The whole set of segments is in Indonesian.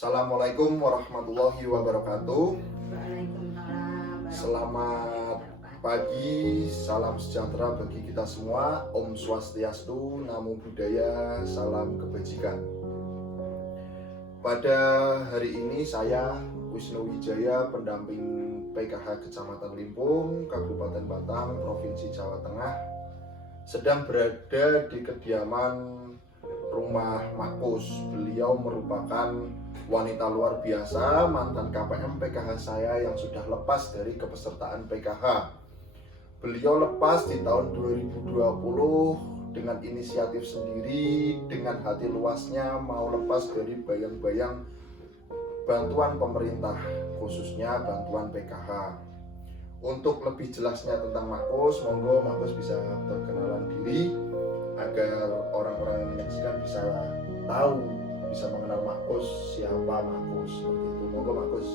Assalamualaikum warahmatullahi wabarakatuh. Waalaikumsalam. Selamat pagi, salam sejahtera bagi kita semua. Om Swastiastu, Namo Buddhaya, salam kebajikan. Pada hari ini saya Wisnu Wijaya, pendamping PKH Kecamatan Limpung, Kabupaten Batang, Provinsi Jawa Tengah, sedang berada di kediaman rumah Makus. Beliau merupakan wanita luar biasa, mantan KPM PKH saya yang sudah lepas dari kepesertaan PKH. Beliau lepas di tahun 2020 dengan inisiatif sendiri, dengan hati luasnya mau lepas dari bayang-bayang bantuan pemerintah, khususnya bantuan PKH. Untuk lebih jelasnya tentang Makus, monggo Makus bisa perkenalan diri agar orang-orang yang menyaksikan bisa tahu, bisa mengenal Makus, siapa Makus, seperti itu. Monggo Makus.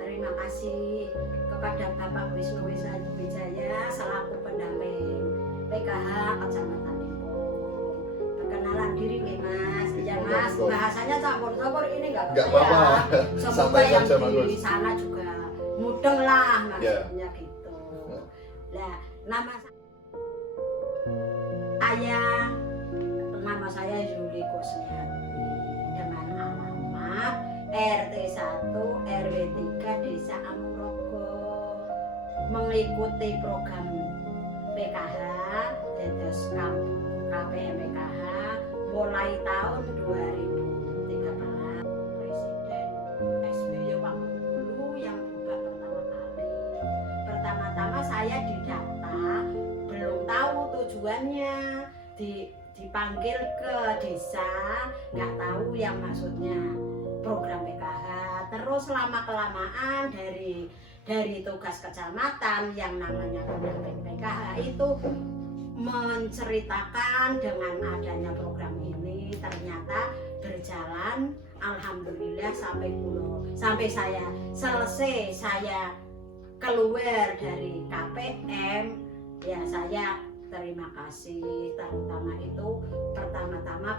Terima kasih kepada Bapak Wisnu Wijaya selaku pendamping PKH Kecamatan Limpung. Perkenalan diri nih Mas, ya Mas, bahasanya campur-campur ini nggak apa-apa. Semoga yang saja, di sana juga mudeng lah maksudnya gitu. Nah, nama saya Yuli Kusniati dengan alamat RT 1 RW 3 Desa Amrogo, mengikuti program PKH dados KPM PKH mulai tahun 2013. Presiden SBY waktu dulu yang buka pertama kali. Pertama-tama saya didata, belum tahu tujuannya, dipanggil ke desa, nggak tahu yang maksudnya program PKH. Terus lama kelamaan dari tugas kecamatan yang namanya pendamping PKH itu menceritakan dengan adanya program ini, ternyata berjalan alhamdulillah sampai saya selesai, saya keluar dari KPM, ya saya terima kasih, terutama itu pertama-tama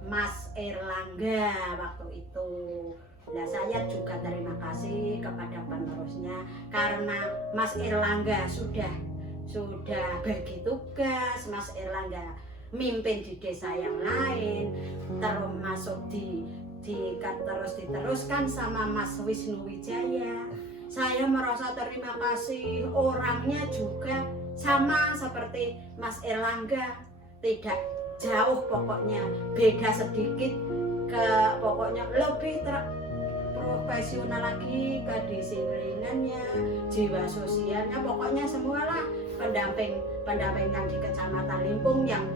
Mas Erlangga waktu itu. Nah, saya juga terima kasih kepada penerusnya karena Mas Erlangga sudah bagi tugas, Mas Erlangga mimpin di desa yang lain, termasuk terus diteruskan sama Mas Wisnu Wijaya. Saya merasa terima kasih, orangnya juga sama seperti Mas Erlangga, tidak jauh pokoknya, beda sedikit, pokoknya lebih profesional lagi, kedisiplinannya, jiwa sosialnya, pokoknya semualah pendamping yang di Kecamatan Limpung yang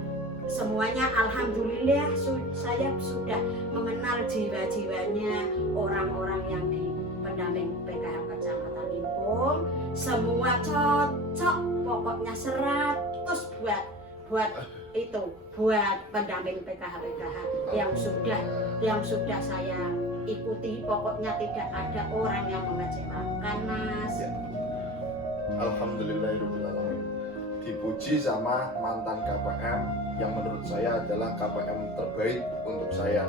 semuanya alhamdulillah saya sudah mengenal jiwa-jiwanya orang-orang yang di pendamping PKH Kecamatan Limpung, semua cocok, pokoknya 100 buat pendamping PKH yang sudah saya ikuti, pokoknya tidak ada orang yang mengecewakan Mas. Ya. Alhamdulillahirrahmanirrahim. Dipuji sama mantan KPM yang menurut saya adalah KPM terbaik untuk saya.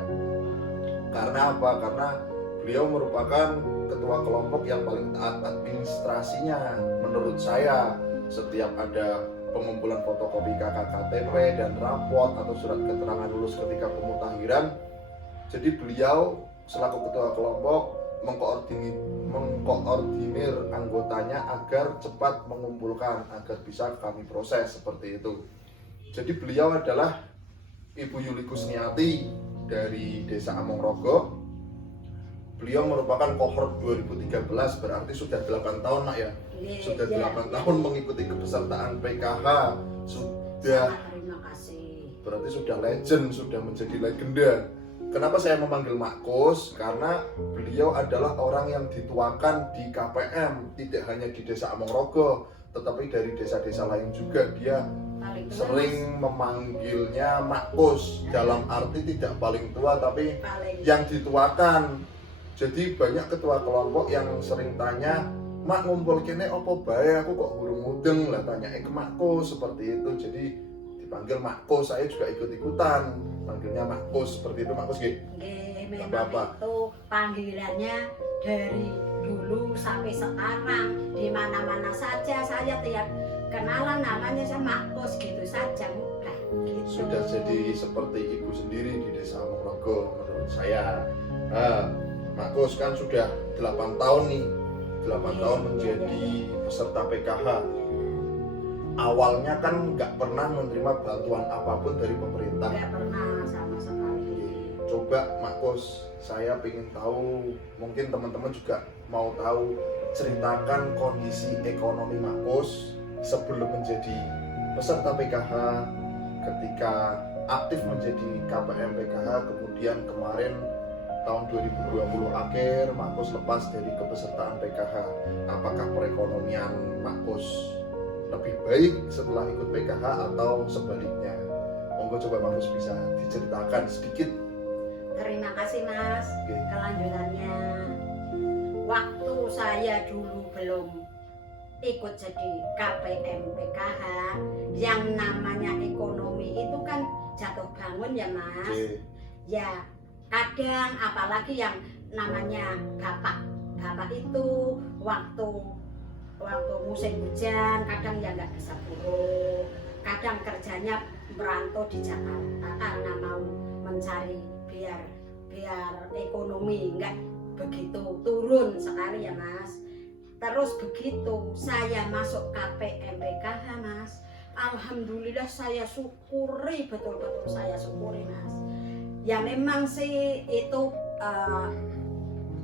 Karena apa? Karena beliau merupakan ketua kelompok yang paling taat administrasinya menurut saya. Setiap ada pengumpulan fotokopi KKTP dan raport atau surat keterangan lulus ketika pemutakhiran, jadi beliau selaku ketua kelompok mengkoordinir anggotanya agar cepat mengumpulkan, agar bisa kami proses seperti itu. Jadi beliau adalah Ibu Yuli Kusniati dari Desa Amrogo. Beliau merupakan kohort 2013, berarti sudah 8 tahun Nak ya. Sudah 8 tahun mengikuti kepesertaan PKH. Sudah, terima kasih. Berarti sudah legend, sudah menjadi legenda. Kenapa saya memanggil Makus? Karena beliau adalah orang yang dituakan di KPM, tidak hanya di Desa Amrogo, tetapi dari desa-desa lain juga dia sering memanggilnya Makus, dalam arti tidak paling tua tapi yang dituakan. Jadi banyak ketua kelompok yang sering tanya, "Mak ngumpul kene opo bae, aku kok urung mudeng lah, tanyain ke Makus," seperti itu. Jadi dipanggil Makus, saya juga ikut-ikutan manggilnya Makus seperti itu. Makus nggih. Nggih, memang apa-apa. itu panggilannya dari dulu sampai sekarang, di mana-mana saja saya tiap kenalan namanya saya Makos gitu saja, udah gitu. Sudah jadi seperti ibu sendiri di Desa Mongrogo menurut saya. Makos kan sudah 8 tahun nih, 8 tahun menjadi peserta PKH. Awalnya kan nggak pernah menerima bantuan apapun dari pemerintah. Nggak pernah sama sekali. Coba Makos, saya ingin tahu, mungkin teman-teman juga mau tahu, ceritakan kondisi ekonomi Makos sebelum menjadi peserta PKH, ketika aktif menjadi KPM PKH, kemudian kemarin tahun 2020 akhir Makos lepas dari kepesertaan PKH. Apakah perekonomian Makos lebih baik setelah ikut PKH atau sebaliknya? Monggo coba Makos bisa diceritakan sedikit. Terima kasih Mas. Oke. Kelanjutannya, waktu saya dulu belum ikut jadi KPM PKH, yang namanya ekonomi itu kan jatuh bangun ya Mas. Oke. Ya kadang apalagi yang namanya bapak itu waktu musim hujan kadang ya nggak bisa buruh, kadang kerjanya merantau di Jakarta karena mau mencari biar ekonomi nggak begitu turun sekali ya Mas. Terus begitu saya masuk KPM PKH Mas, alhamdulillah saya syukuri, betul-betul saya syukuri Mas. Ya memang sih itu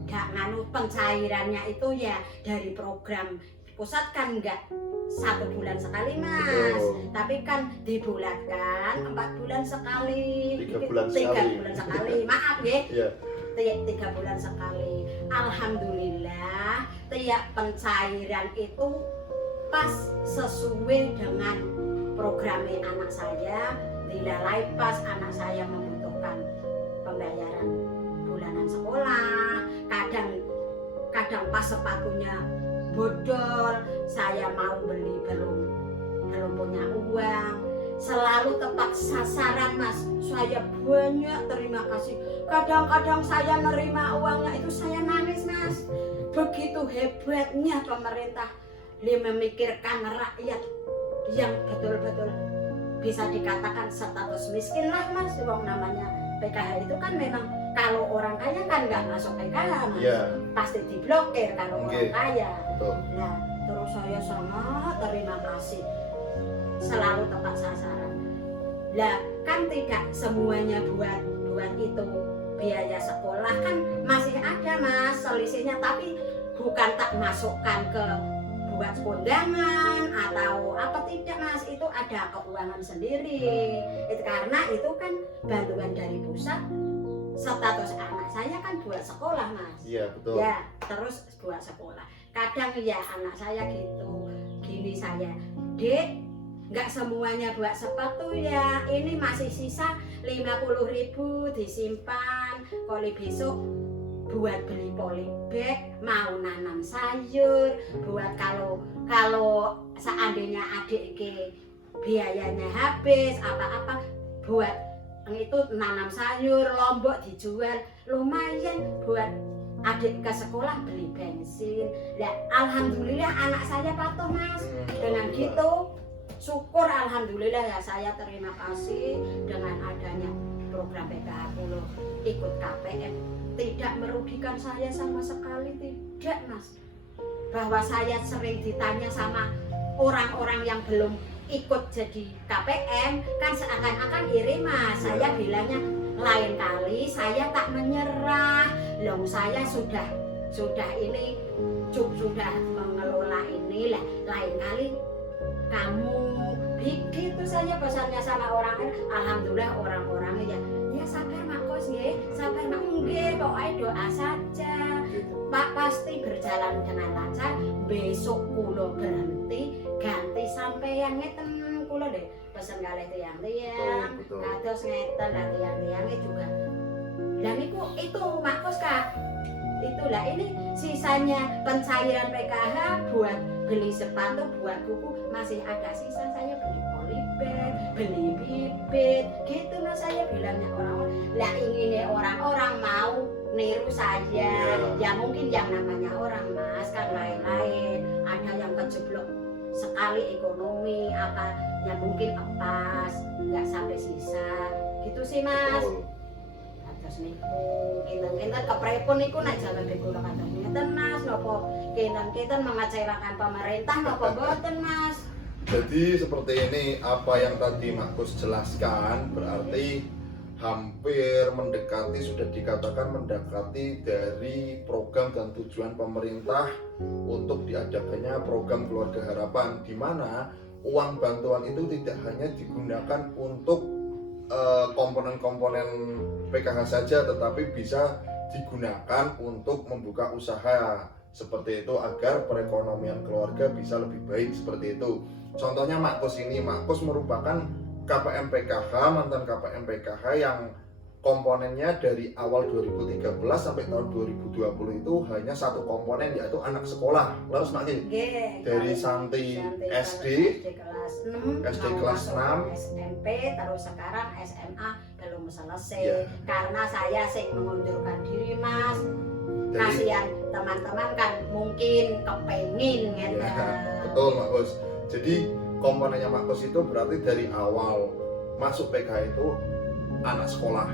gak nganu pencairannya itu ya dari program pusat kan enggak 1 bulan sekali Mas. Betul. Tapi kan dibulatkan 4 bulan sekali, 3 bulan 3 sekali. bulan sekali, maaf ya, Ya. 3 bulan sekali. Alhamdulillah tiap pencairan itu pas sesuai dengan programnya anak saya, dilalai pas anak saya membutuhkan pembayaran bulanan sekolah, kadang pas sepatunya bodol, saya mau beli belum punya uang, selalu tepat sasaran Mas. Saya banyak terima kasih. Kadang-kadang saya nerima uangnya itu saya nangis Mas. Begitu hebatnya pemerintah dia memikirkan rakyat yang betul-betul bisa dikatakan status miskin lah Mas. Wong namanya PKH itu kan memang kalau orang kaya kan nggak masuk PKH Mas. Iya. Pasti diblokir kalau Oke. orang kaya. Betul. Nah, terus saya sangat terima kasih, selalu tepat sasaran. Lah, kan tidak semuanya buat itu biaya sekolah kan masih ada Mas selisihnya, tapi bukan tak masukkan ke buat kondangan atau apa, tidak Mas, itu ada keuangan sendiri. Itu karena itu kan bantuan dari pusat, status anak saya kan buat sekolah Mas. Iya, betul. Ya, terus buat sekolah. Kadang ya anak saya gitu, gini saya, Dek, nggak semuanya buat sepatu ya, ini masih sisa 50.000 disimpan, kalau besok buat beli polybag, mau nanam sayur, buat kalau seandainya adik ke biayanya habis apa-apa, buat itu nanam sayur, lombok dijual, lumayan buat adik ke sekolah beli bensin. Ya alhamdulillah anak saya patuh Mas. Dengan gitu syukur alhamdulillah ya, saya terima kasih dengan adanya program PKH Pulau ikut KPM. Tidak merugikan saya sama sekali, tidak Mas. Bahwa saya sering ditanya sama orang-orang yang belum ikut jadi KPM, kan seakan-akan iri Mas. Saya bilangnya lain kali saya tak menyerah. Loh saya sudah ini sudah mengelola ini lah. Lain kali kamu begitu saya pesannya sama orang. Alhamdulillah orang-orangnya ya sabar Mak Kos nggih, sabar Mak nggih, pokoknya doa saja. Pak pasti berjalan dengan lancar. Besok kulo berhenti ganti sampeyan ngeten kulo deh pesen kalih tiyang-tiyang. Kados ngeten lah tiyang-tiyangnya juga. Lah niku itu Mak Kos Kak. Itulah ini sisanya pencairan PKH buat beli sepatu, buat buku masih ada sisa, saya beli polybag, beli bibit, gitu Mas saya bilangnya orang-orang. lah ingin orang-orang mau niru saja. Ya mungkin yang namanya orang mas kan lain-lain, ada yang kejeblok sekali ekonomi apa ya mungkin epas nggak sampai sisa gitu sih mas. Terus niku kinten-kinten kepripun niku nek jalan kula kados ngeten mas, napa kinten-kinten mengecewakan pemerintah napa mboten mas? Jadi seperti ini apa yang tadi Mak jelaskan berarti hampir mendekati, sudah dikatakan mendekati dari program dan tujuan pemerintah untuk diadakannya program Keluarga Harapan, di mana uang bantuan itu tidak hanya digunakan untuk komponen-komponen PKH saja, tetapi bisa digunakan untuk membuka usaha seperti itu agar perekonomian keluarga bisa lebih baik seperti itu. Contohnya Mak ini, Mak merupakan KPM PKH, mantan KPM PKH yang komponennya dari awal 2013 sampai tahun 2020 itu hanya satu komponen, yaitu anak sekolah. Lalu Mak dari Santi SD kelas 6, SMP, terus sekarang SMA belum selesai karena saya sing mengundurkan diri mas. Kasihan teman-teman kan mungkin kepengin gitu. Betul Mak Jadi komponennya Mak itu berarti dari awal masuk PKH itu anak sekolah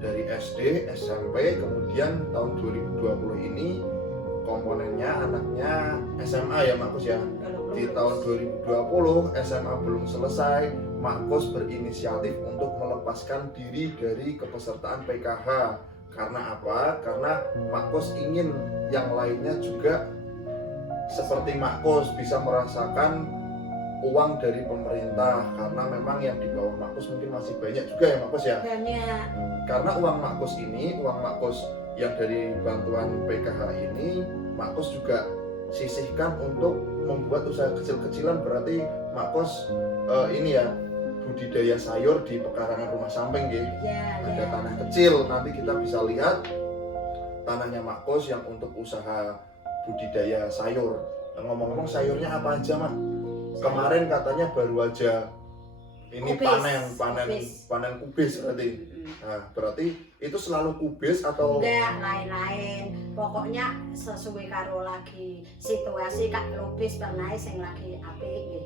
dari SD, SMP, kemudian tahun 2020 ini komponennya anaknya SMA ya Mak ya. Di tahun 2020 SMA belum selesai, Mak berinisiatif untuk melepaskan diri dari kepesertaan PKH. Karena apa? Karena Mak ingin yang lainnya juga seperti Mak bisa merasakan uang dari pemerintah, karena memang yang di bawah Mak mungkin masih banyak juga ya Mak ya. Banyak. Karena uang Mak ini, uang Mak yang dari bantuan PKH ini, Mak juga sisihkan untuk membuat usaha kecil-kecilan. Berarti Mak ini ya budidaya sayur di pekarangan rumah samping gitu. Ada tanah kecil, nanti kita bisa lihat tanahnya Mak yang untuk usaha budidaya sayur. Ngomong-ngomong sayurnya apa aja Mak? Kemarin katanya baru aja ini panen kubis berarti. Nah, berarti itu selalu kubis atau enggak lain-lain. Pokoknya sesuai karo lagi situasi kak lupis pernah sing lagi apik nggih.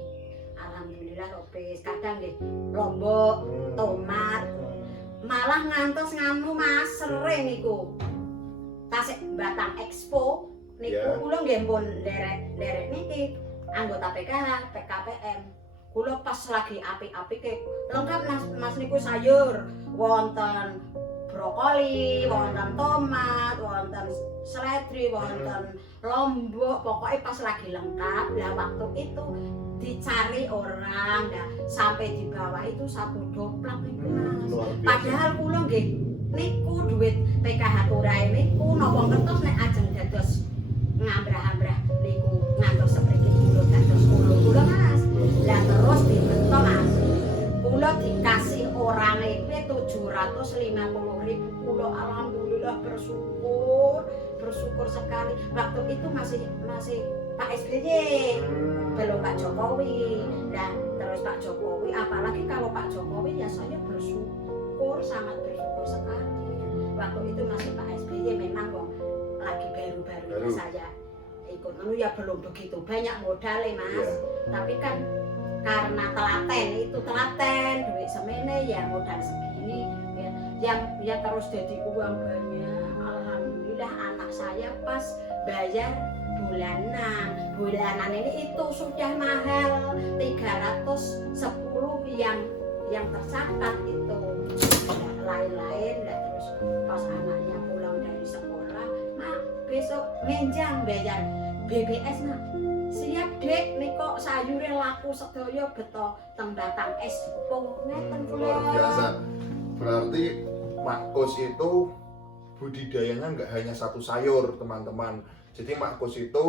Alhamdulillah lupis. Kadang nggih lombok, tomat. Malah ngantos nganu Mas sering niku. Tasik Batang Expo niku kula nggih pun derek niki anggota PKH, PKPM. Kula pas lagi apik-apike lengkap Mas niku sayur, wonten brokoli, wonten tomat, wonten seledri, wonten lombok, pokoknya pas lagi lengkap. Lah waktu itu dicari orang, nah sampai di bawah itu 1 doplak niku Mas. Padahal kula nggih niku duit PKH Turai niku napa kertos nek ajeng dados ngambrah-ambrah niku ngantos sepriki kula dados kula Mas. Lah terus dibentuk Mas. Kula dikasih orang itu 750.000. Kula alhamdulillah bersyukur sekali. Waktu itu masih Pak SBY, belum Pak Jokowi. Nah, terus Pak Jokowi, apalagi kalau Pak Jokowi ya saya bersyukur, sangat bersyukur sekali. Waktu itu masih Pak SBY, memang lagi baru-baru saya ikut. Ya belum begitu banyak modal Mas. Tapi kan karena telaten duit semene ya modal segini ya terus jadi uang banyak. Alhamdulillah anak saya pas bayar bulanan ini itu sudah mahal 310 yang tercatat itu lain-lain. Dan terus pas anaknya pulang dari sekolah, Mak besok ngenjang bayar BBS Mak. Siap Dek, nih kok sayurnya laku sedaya beto teng Batang Expo ngeten luar biasa. Berarti Mak itu budidayanya nggak hanya satu sayur teman-teman. Jadi Mak itu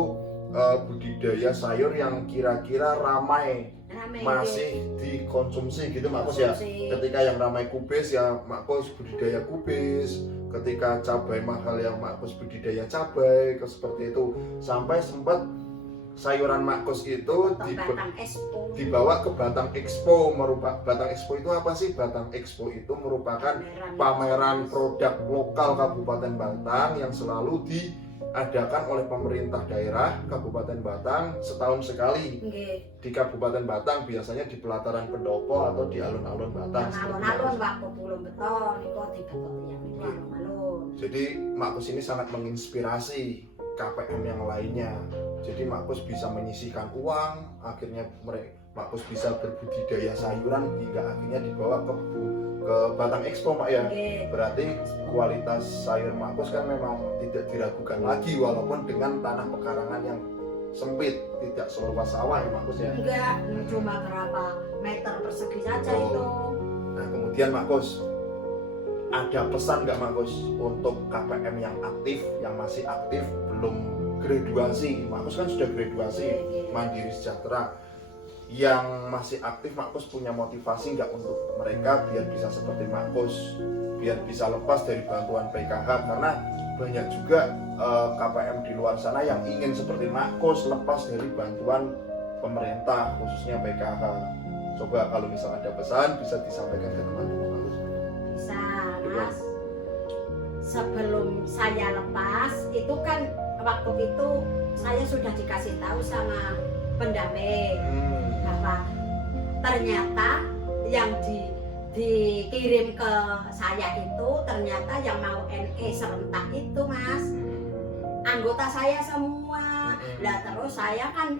budidaya sayur yang kira-kira ramai masih dikonsumsi gitu Mak ya. Ketika yang ramai kubis ya Mak budidaya kubis. Ketika cabai mahal yang Mak budidaya cabai, seperti itu. Sampai sempat sayuran makos itu Batang Expo. dibawa ke Batang Expo. Batang Expo itu apa sih? Batang Expo itu merupakan pameran produk lokal Kabupaten Batang yang selalu diadakan oleh pemerintah daerah Kabupaten Batang setahun sekali. Di Kabupaten Batang biasanya di pelataran pendopo atau di alun-alun Batang. Alun-alun waktu belum beton, itu dibeton yang itu alun-alun. Jadi Makkus ini sangat menginspirasi KPM yang lainnya. Jadi Makkus bisa menyisihkan uang, akhirnya Makkus bisa berbudidaya sayuran hingga akhirnya dibawa ke Batang Expo, Mak ya. Berarti kualitas sayur Makkus kan memang tidak diragukan lagi walaupun dengan tanah pekarangan yang sempit, tidak seluas sawah ya Makkus ya. Enggak, cuma berapa meter persegi saja itu. Nah kemudian Makkus, ada pesan nggak Makkus untuk KPM yang aktif, yang masih aktif belum graduasi? Makkus kan sudah graduasi Mandiri Sejahtera. Yang masih aktif Makkus punya motivasi nggak untuk mereka biar bisa seperti Makkus, biar bisa lepas dari bantuan PKH? Karena banyak juga KPM di luar sana yang ingin seperti Makkus lepas dari bantuan pemerintah khususnya PKH. Coba kalau misal ada pesan bisa disampaikan ke teman-teman Makkus. Bisa Mas. Sebelum saya lepas itu kan waktu itu saya sudah dikasih tahu sama pendamping bahwa ternyata yang dikirim ke saya itu ternyata yang mau NE serentak itu Mas, anggota saya semua. Lah terus saya kan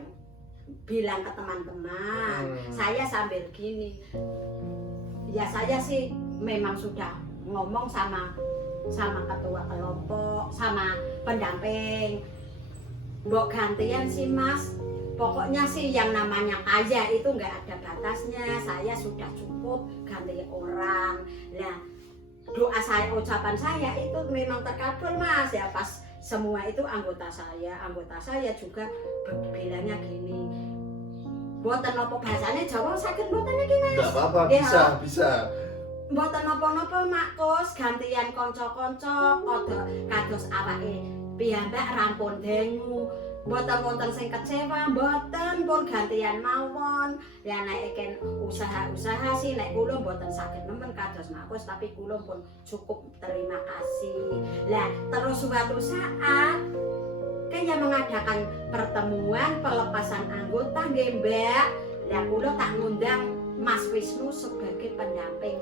bilang ke teman-teman, saya sambil gini, ya saya sih memang sudah ngomong sama ketua kelompok, sama pendamping, mbok gantian sih Mas. Pokoknya sih yang namanya kaya itu nggak ada batasnya. Saya sudah cukup ganti orang. Nah, doa saya, ucapan saya itu memang terkabul Mas ya. Pas semua itu anggota saya juga bilangnya gini. Mboten napa bahasane Jawa saged mboten iki Mas? Enggak apa-apa, bisa. Mboten napa-napa Makkus, gantian kanca-kanca kados awake piyambak rampun dengu. Mboten wonten sing kecewa, mboten pun gantian mawon. Ya nek eken usaha-usaha sih nek kula mboten saged nemen kados Makkus, tapi kula pun cukup terima kasih. Lah terus suatu saat kayak mengadakan pertemuan pelepasan anggota nggih Mbak. Lah kula tak ngundang Mas Wisnu sebagai pendamping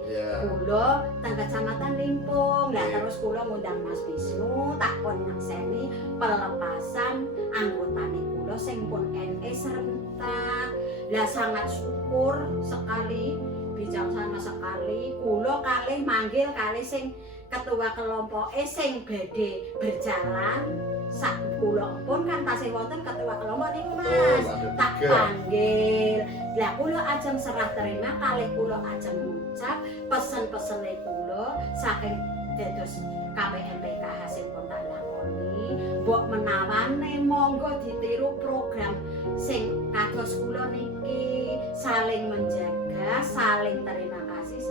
kula teng Kecamatan Limpung. Lah terus kula ngundang Mas Wisnu tak kon nyekseni pelepasan anggotane kula sing pun NE serentak. Lah sangat syukur sekali, bijaksana sekali kula kalih manggil kalih sing ketua kelompoke sing badhe berjalan sak kula pun kan tasih wonten ketua kelompok niku Mas. Tak panggil. Lah kula ajeng serah terima kalih kula ajeng ngucap pesen-pesene kula saking dados KPM PKH sing pun tak lakoni. Mbok menawane monggo ditiru program sing kados kula niki, saling menjaga, saling terima kasih,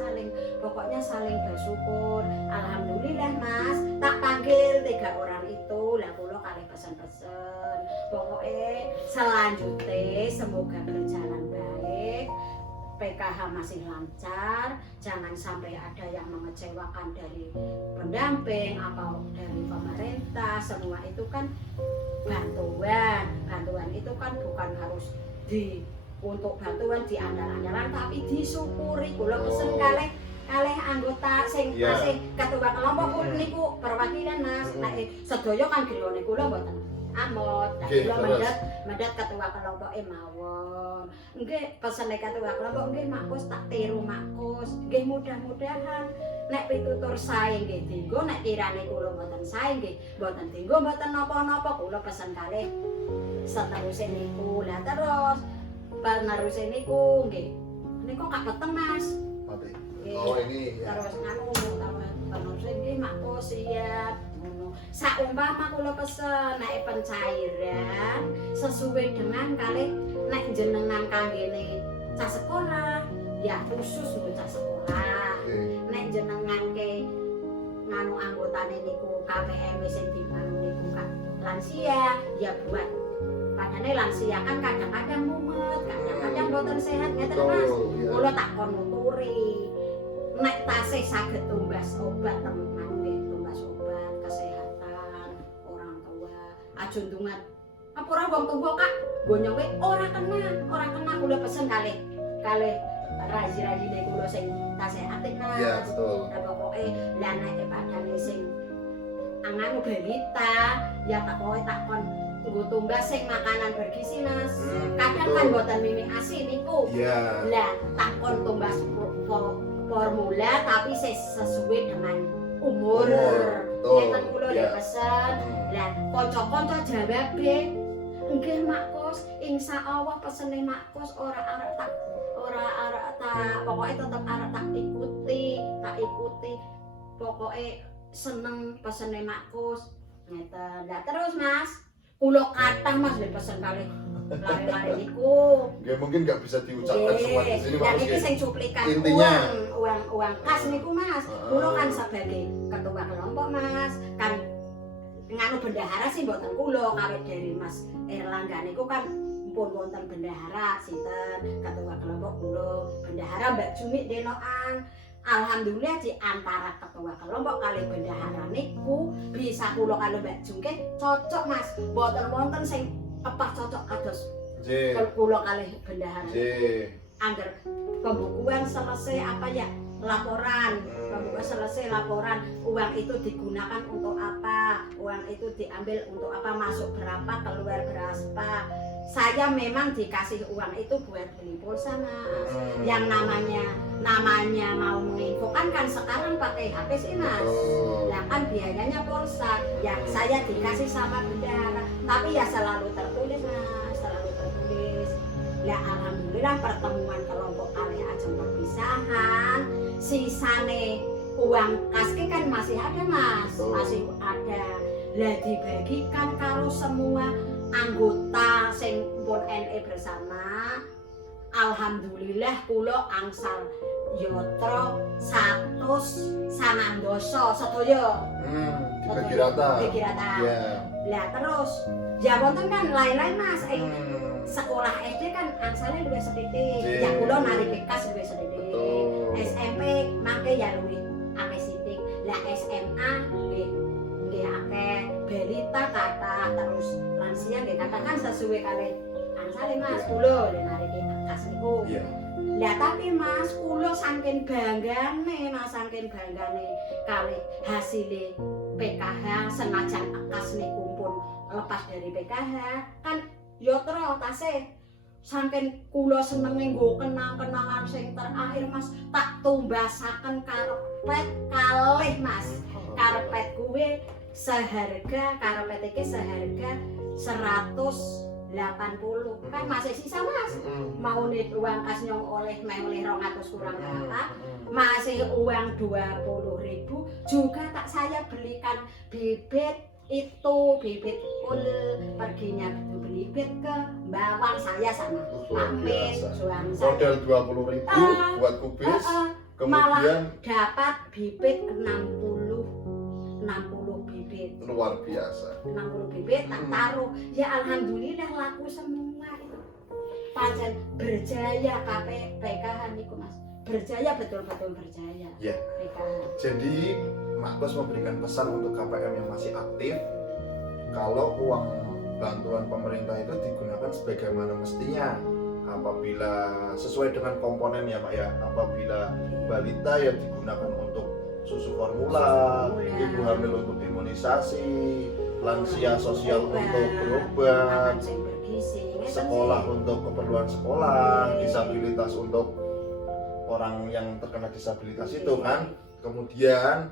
pokoknya saling bersyukur. Alhamdulillah Mas, tak panggil 3 orang itu. Lah kula kalih pesen-pesen. Pokoknya selanjutnya semoga berjalan baik. PKH masih lancar, jangan sampai ada yang mengecewakan dari pendamping atau dari pemerintah. Semua itu kan bantuan itu kan bukan harus untuk bantuan diandal-andalan, tapi disyukuri. Kula pesen kalih anggota sing ketua kelompok niku perwakilan Mas. Nek sedaya kan griyane kula mboten amot. Kula mendat ketua kelompok mawon. Nggih pesene ketua kelompok nggih Makkus tak tiru Makkus. Nggih mudah-mudahan nek pitutur sae nggih dienggo, nek kirane kula mboten sae nggih mboten dienggo, mboten napa-napa. Kula pesen kalih seterusé niku. Lah terus penerusé niku nggih niku kak peteng Mas. Oh ini ya. Terus penerusé nggih Makkus siap. Saumpama kula pesen nek pencairan sesuai dengan kalih nek jenengan kanggene cah sekolah ya khusus untuk cah sekolah. Nek jenengan ke nganu anggotane niku KPM sing dimanu niku lansia ya buat padahal lansia kan kadang-kadang mumet, kadang-kadang boten sehat ngeten Mas. Betul, ya. Kula tak kon nuturi. Nek tasih saged tumbas obat teman nggih, tumbas obat kesehatan orang tua. Aja ndungat. Apa ora wong tuwa Kak? Gonyoke ora kena kula pesen kalih raji-rajine kula sing tasih aktif Mas. Iya, betul. Lah pokoke lah nek padane sing anganu balita ya tak kon nggo tumbas sing makanan bergizi Mas. Kadang kan betul. boten mimi asin niku. Iya. Lah tak kon tumbas formula tapi sesuai dengan umur. Betul. Ngeten kula ya pesen. Lah kanca-kanca jawabe nggih Mak Kos, insyaallah pesene Mak Kos ora arek tak pokoke tetep arek tak ikuti. Pokoke seneng pesene Mak Kos. Ngeten. Lah terus Mas, kula kathah Mas lho pesen kalih lare-lare niku. Nggih, mungkin nggak bisa diucapkan semua di sini Pak. Dan iki sing cuplikan Intinya. uang kas niku Mas. Kula kan sebagai ketua kelompok Mas, kan nganu bendahara sih mboten kula kawit dari Mas Erlangga niku kan pun wonten bendahara sinten ketua kelompok kula bendahara Mbak Jumi Denoan. Alhamdulillah di antara ketua kelompok kali bendahara niku bisa kula kali Mbak Jungke cocok Mas. Mboten wonten sing apa cocok kados Nggih. kula kali bendahara. Nggih. Angger pembukuan selesai apa ya laporan, pembukuan selesai laporan, uang itu digunakan untuk apa, uang itu diambil untuk apa, masuk berapa, keluar berapa. Saya memang dikasih uang itu buat beli pulsa Mas. Yang namanya mau menginfokan kan sekarang pakai HP sih Mas. Lah kan biayanya pulsa. Yang saya dikasih sama bendahara, tapi ya selalu tertulis Mas, selalu tertulis. Lah alhamdulillah pertemuan kelompok kali ajeng perpisahan, sisane uang kas kan masih ada Mas, masih ada. Lah dibagikan karo semua anggota sing pun NE bersama. Alhamdulillah kula angsal yatra 100 sanandasa sedaya. Dibagi rata. Dibagi rata. Iya. Lah terus ya wonten kan lain-lain Mas. Sekolah SD kan angsalnya luwih sithik. Ya kula narik bekas luwih sithik. SMP mangke ya luwih akeh sithik. Lah SMA nggih akeh, balita kathah, terus lansia nggih kathah kan sesuai kali angsale Mas kula narik bekas niku. Iya. Lah tapi Mas kula saking banggane kali hasile PKH senajan akas niku pun lepas dari PKH kan yatra tasih saking kula senenge nggo kenang-kenangan sing terakhir Mas tak tumbasaken karpet kalih Mas. Karpet kuwi karpet iki seharga 180 kan masih sisa Mas. Mau nih uang kas nyong oleh 200 kurang berapa, masih uang 20.000 juga tak saya belikan bibit itu bibit kul perginya beli bibit ke bawang saya sama Amin suami saya Modal 20.000 buat kubis, malah kemudian dapat bibit 60 bibit luar biasa. 60 bibit tak taruh ya alhamdulillah laku semua itu pancen berjaya PKH niku Mas, berjaya betul-betul berjaya Ya. PKH. Jadi Mak Kos memberikan pesan untuk KPM yang masih aktif, kalau uang bantuan pemerintah itu digunakan sebagaimana mestinya, apabila sesuai dengan komponen ya Pak ya, apabila balita ya digunakan untuk susu formula, ibu hamil untuk imunisasi, lansia sosial untuk berobat, sekolah untuk keperluan sekolah, disabilitas untuk orang yang terkena disabilitas itu kan. Kemudian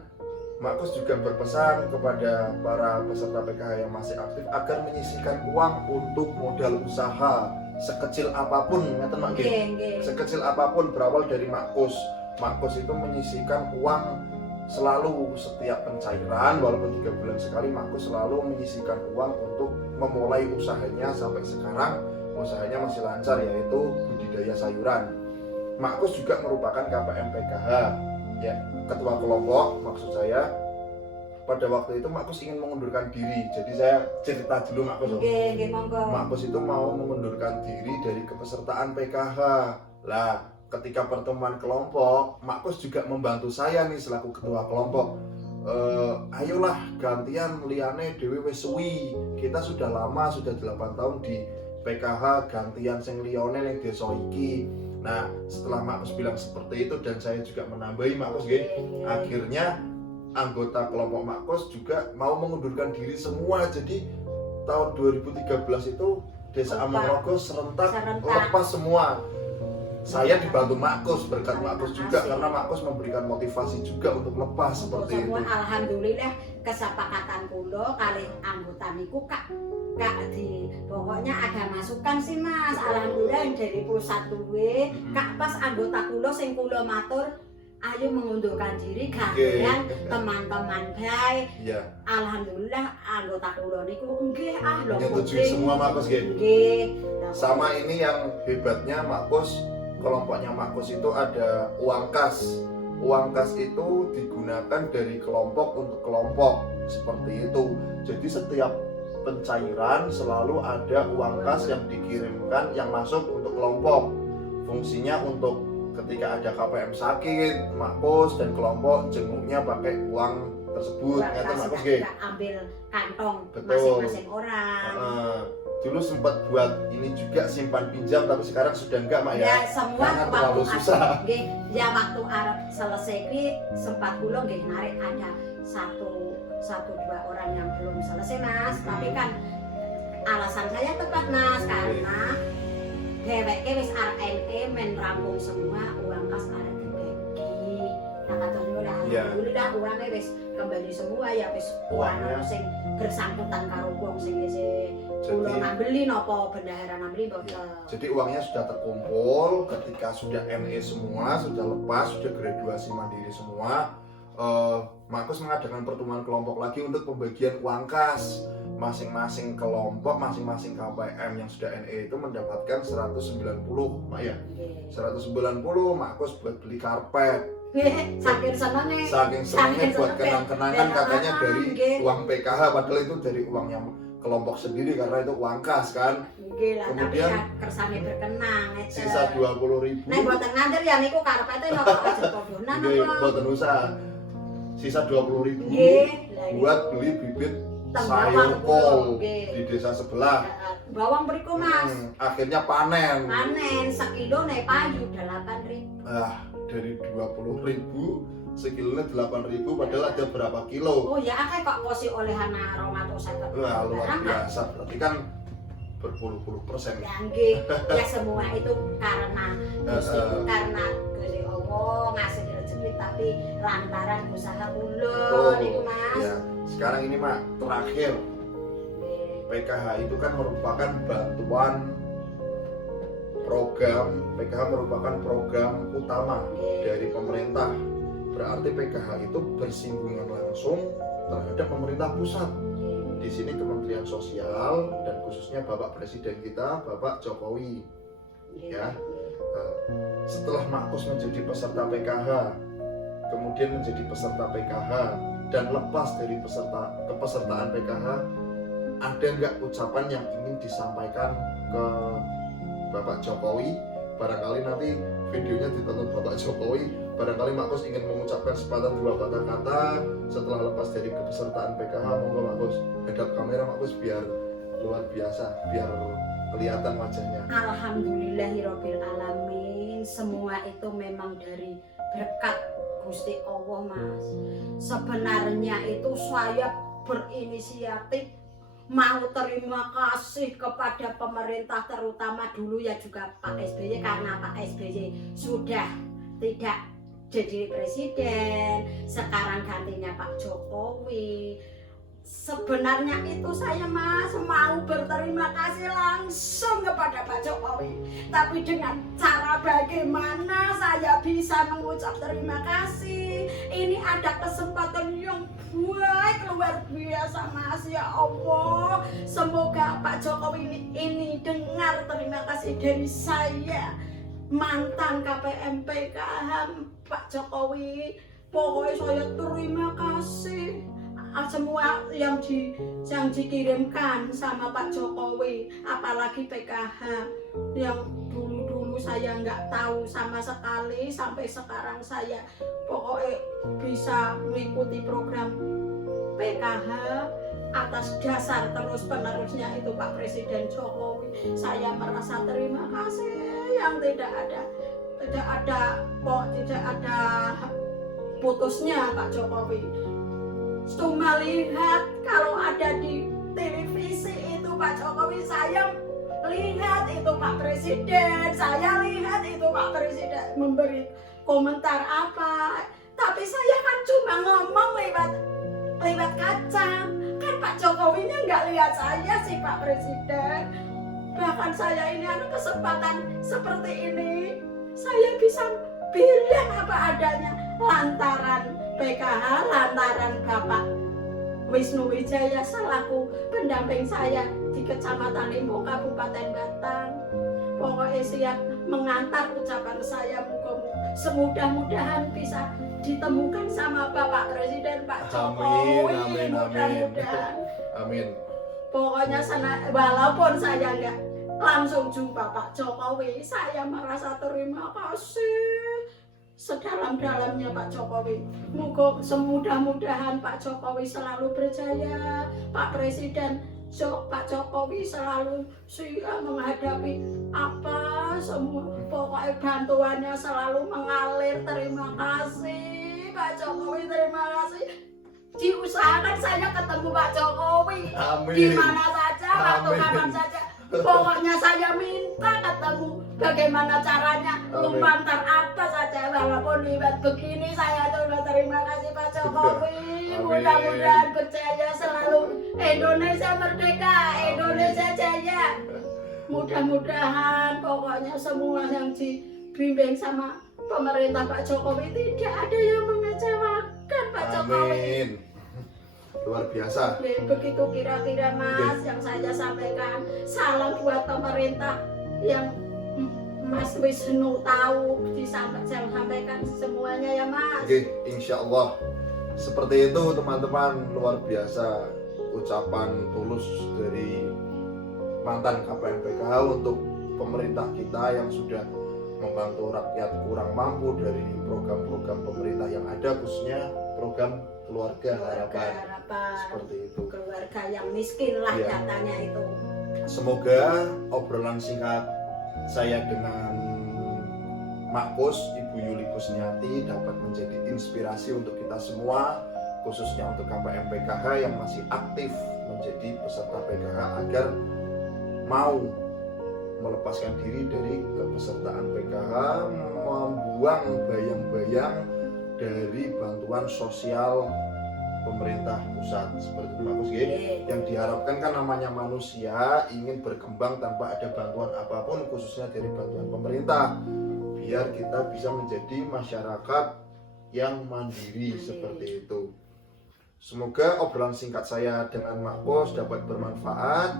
Mak Kos juga berpesan kepada para peserta PKH yang masih aktif agar menyisihkan uang untuk modal usaha sekecil apapun, ngeten Mak nggih. Sekecil apapun berawal dari Mak Kos. Mak Kos itu menyisihkan uang selalu setiap pencairan, walaupun 3 bulan sekali Mak Kos selalu menyisihkan uang untuk memulai usahanya. Sampai sekarang usahanya masih lancar, yaitu budidaya sayuran. Mak Kos juga merupakan KPM PKH ya, ketua kelompok maksud saya. pada waktu itu Mak Kus ingin mengundurkan diri. Jadi saya cerita dulu Mak Kus. Nggih, monggo. Mak Kus itu mau mengundurkan diri dari kepesertaan PKH. Lah, ketika pertemuan kelompok, Mak Kus juga membantu saya nih selaku ketua kelompok. Ayolah gantian liane dewe wis suwi. Kita sudah lama, sudah 8 tahun di PKH, gantian sing liyane ning desa iki. Nah, setelah Mak Kus bilang seperti itu dan saya juga menambahi Mak Kus nggih. Akhirnya anggota kelompok Mak Kus juga mau mengundurkan diri semua. Jadi tahun 2013 itu Desa Amangrogo serentak lepas semua. Saya dibantu Mak Kus, berkat Mak Kus juga karena Mak Kus memberikan motivasi juga untuk lepas seperti itu. Semua alhamdulillah kesepakatan kula kali anggota niku kak di pokoknya ada masukan sih Mas. Alhamdulillah dari pusat duwe kak pas anggota kula sing kula matur ayo mengundurkan diri gantian teman-teman baik. Iya. Alhamdulillah anggota kula niku nggih lho menyetujui semua Mak Kus nggih. Nggih. Sama ini yang hebatnya Mak Kus, kelompoknya Mak Kus itu ada uang kas. Uang kas itu digunakan dari kelompok untuk kelompok seperti itu. Jadi setiap pencairan selalu ada uang kas yang dikirimkan yang masuk untuk kelompok. Fungsinya untuk ketika ada KPM sakit, Mak Kus dan kelompok jenguknya pakai uang tersebut. Ngeten Mak Kus nggih. Ambil kantong Betul. masing-masing orang. Dulu sempat buat ini juga simpan pinjam tapi sekarang sudah enggak Mak ya. Ya semua Karena terlalu susah. Nggih, ya waktu arep selesai ki sempat kula nggih narik ada satu dua orang yang belum selesai Mas, tapi kan alasan saya tepat Mas karena dheweke wis RNE men rampung semua uang kas arek dibagi. Nah kados niku alhamdulillah uangnya wis kembali semua ya wis uangnya sing bersangkutan karo wong sing kula nambeli napa bendahara nambeli boten. Jadi uangnya sudah terkumpul ketika sudah ME semua, sudah lepas, sudah graduasi mandiri semua. Mak Kus mengadakan pertemuan kelompok lagi untuk pembagian uang kas. Masing-masing kelompok, masing-masing KPM yang sudah NE itu mendapatkan 190 Mak ya. 190 Mak Kus buat beli karpet. Saking senangnya buat kenang-kenangan katanya dari uang PKH padahal itu dari uangnya kelompok sendiri karena itu uang kas kan. Kemudian kersane berkenang sisa 20.000. Nek mboten nganter ya niku karpete napa aja podonan apa. Mboten usah. Sisa 20.000 buat beli bibit sayur kol di desa sebelah. Bawang mriku Mas. Akhirnya panen sekilo nek payu 8.000. Dari 20.000 sekilonya 8.000 padahal ada berapa kilo. Oh ya akeh kok posi olehan 250. Wah luar biasa, berarti kan berpuluh-puluh persen. Ya nggih, ya semua itu karena Gusti Allah ngasih rezeki tapi lantaran usaha kula niku Mas. Ya, sekarang ini Mak, terakhir PKH itu kan merupakan bantuan program, PKH merupakan program utama dari pemerintah. Berarti PKH itu bersinggungan langsung terhadap pemerintah pusat. Di sini Kementerian Sosial dan khususnya Bapak Presiden kita, Bapak Jokowi. Ya. Setelah Mak Kus menjadi peserta PKH, kemudian menjadi peserta PKH dan lepas dari kepesertaan PKH, ada nggak ucapan yang ingin disampaikan ke Bapak Jokowi? Barangkali nanti videonya ditonton Bapak Jokowi, barangkali Mak Kus ingin mengucapkan sepatah dua patah kata setelah lepas dari kepesertaan PKH. Monggo Mak Kus, hadap kamera Mak Kus biar luar biasa, biar kelihatan wajahnya. Alhamdulillahirabbil alamin, semua itu memang dari berkat Gusti Allah Mas. Sebenarnya itu saya berinisiatif mau terima kasih kepada pemerintah, terutama dulu ya juga Pak SBY, karena Pak SBY sudah tidak jadi presiden, sekarang gantinya Pak Jokowi. Sebenarnya itu saya Mas mau berterima kasih langsung kepada Pak Jokowi, tapi dengan cara bagaimana saya bisa mengucap terima kasih? Ini ada kesempatan yang baik luar biasa Mas, ya Allah. Semoga Pak Jokowi ini dengar terima kasih dari saya, mantan KPM PKH Pak Jokowi. Pokoknya saya terima kasih. semua yang dikirimkan sama Pak Jokowi, apalagi PKH yang dulu saya nggak tahu sama sekali, sampai sekarang saya pokoknya bisa mengikuti program PKH atas dasar terus penerusnya itu Pak Presiden Jokowi. Saya merasa terima kasih yang tidak ada putusnya Pak Jokowi. Cuma lihat kalau ada di televisi itu Pak Jokowi, saya lihat itu Pak Presiden, saya lihat itu Pak Presiden memberi komentar apa, tapi saya kan cuma ngomong lewat kaca, kan Pak Jokowinya nggak lihat saya sih Pak Presiden. Bahkan saya ini ada kesempatan seperti ini, saya bisa bilang apa adanya lantaran PKH, lantaran Bapak Wisnu Wijaya selaku pendamping saya di Kecamatan Limpung, Kabupaten Batang. Pokoknya siap mengantar ucapan saya, semudah-mudahan bisa ditemukan sama Bapak Presiden Pak Jokowi. Amin. Mudah-mudahan. Amin. Pokoknya walaupun saya nggak langsung jumpa Pak Jokowi, saya merasa terima kasih sedalam-dalamnya Pak Jokowi. Moga semudah-mudahan Pak Jokowi selalu berjaya, Pak Presiden Pak Jokowi selalu siap menghadapi apa semua, pokoknya bantuannya selalu mengalir. Terima kasih Pak Jokowi, terima kasih. Diusahakan saya ketemu Pak Jokowi. Amin. Di mana saja, waktu Amin. kapan saja. Pokoknya saya minta ketemu, bagaimana caranya, lumpang apa saja, walaupun lewat begini. Saya coba terima kasih Pak Jokowi. Amin. Mudah-mudahan berjaya selalu. Indonesia merdeka, Indonesia jaya. Mudah-mudahan pokoknya semua yang dibimbing sama pemerintah Pak Jokowi tidak ada yang mengecewakan Pak Jokowi. Amin. Luar biasa. Begitu kira-kira Mas yang saya sampaikan. Salam buat pemerintah yang Mas Wisnu tahu, saya sampaikan semuanya ya Mas. Oke, insya Allah. Seperti itu teman-teman, luar biasa ucapan tulus dari mantan KPM PKH untuk pemerintah kita yang sudah membantu rakyat kurang mampu dari program-program pemerintah yang ada, khususnya program keluarga harapan. Seperti itu. Keluarga yang miskin lah Ya. katanya itu. Semoga obrolan singkat saya dengan Mak Kus, Ibu Yuli Kusniati dapat menjadi inspirasi untuk kita semua, khususnya untuk KPM PKH yang masih aktif menjadi peserta PKH agar mau melepaskan diri dari kepesertaan PKH, membuang bayang-bayang dari bantuan sosial pemerintah pusat. Seperti itu Pak Kus, yang diharapkan kan namanya manusia ingin berkembang tanpa ada bantuan apapun, khususnya dari bantuan pemerintah, biar kita bisa menjadi masyarakat yang mandiri. Seperti itu. Semoga obrolan singkat saya dengan Mak Kus dapat bermanfaat.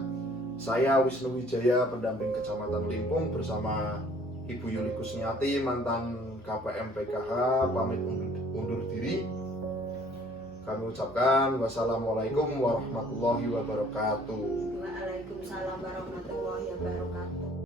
Saya Wisnu Wijaya, pendamping Kecamatan Limpung, bersama Ibu Yuli Kusniati, mantan KPM PKH, pamit undur diri. Kami ucapkan wassalamualaikum warahmatullahi wabarakatuh. Waalaikumsalam warahmatullahi wabarakatuh.